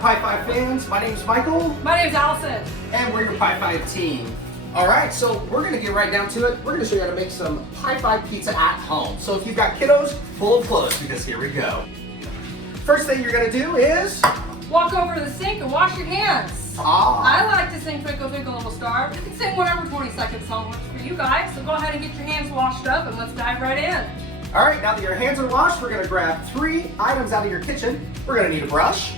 Pi 5 fans, my name's Michael. My name's Allison. And we're your Pi 5 team. Alright, so we're going to get right down to it. We're going to show you how to make some Pi 5 pizza at home. So if you've got kiddos, pull them close because here we go. First thing you're going to do is... walk over to the sink and wash your hands. I like to sing Twinkle Twinkle Little Star. You can sing whatever 20-second song works for you guys. So go ahead and get your hands washed up and let's dive right in. Alright, now that your hands are washed, we're going to grab 3 items out of your kitchen. We're going to need a brush,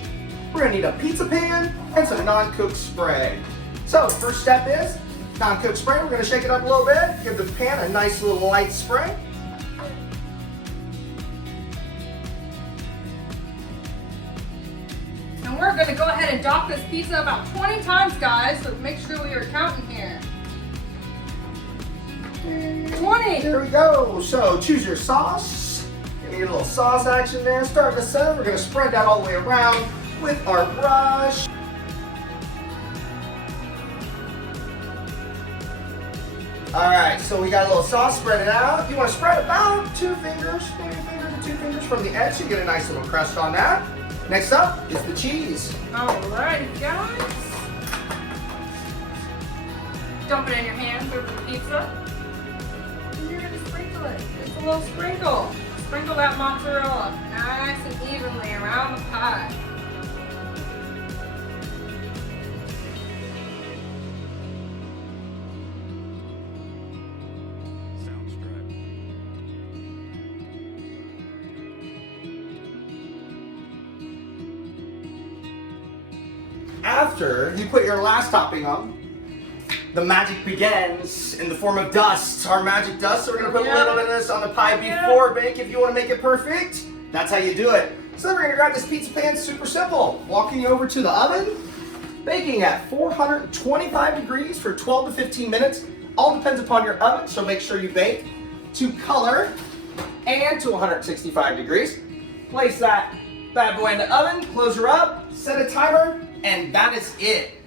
we're going to need a pizza pan, and some non-cook spray. So first step is non-cook spray. We're going to shake it up a little bit, give the pan a nice little light spray. And we're going to go ahead and dock this pizza about 20 times, guys. So make sure we are counting here. 20. There we go. So choose your sauce. Give me a little sauce action there. Start in the center. We're going to spread that all the way around with our brush. Alright, so we got a little sauce, spread it out. You want to spread about 2 fingers, maybe a finger to 2 fingers from the edge to get a nice little crust on that. Next up is the cheese. Alright, guys. Dump it in your hands over the pizza. And you're going to sprinkle it. Just a little sprinkle. Sprinkle that mozzarella nice and evenly around the pie. After you put your last topping on, the magic begins in the form of dust. Our magic dust, so we're going to put a little bit of this on the pie before bake if you want to make it perfect. That's how you do it. So then we're going to grab this pizza pan, super simple. Walking over to the oven, baking at 425 degrees for 12 to 15 minutes. All depends upon your oven, so make sure you bake to color and to 165 degrees. Place that bad boy in the oven, close her up, set a timer, and that is it.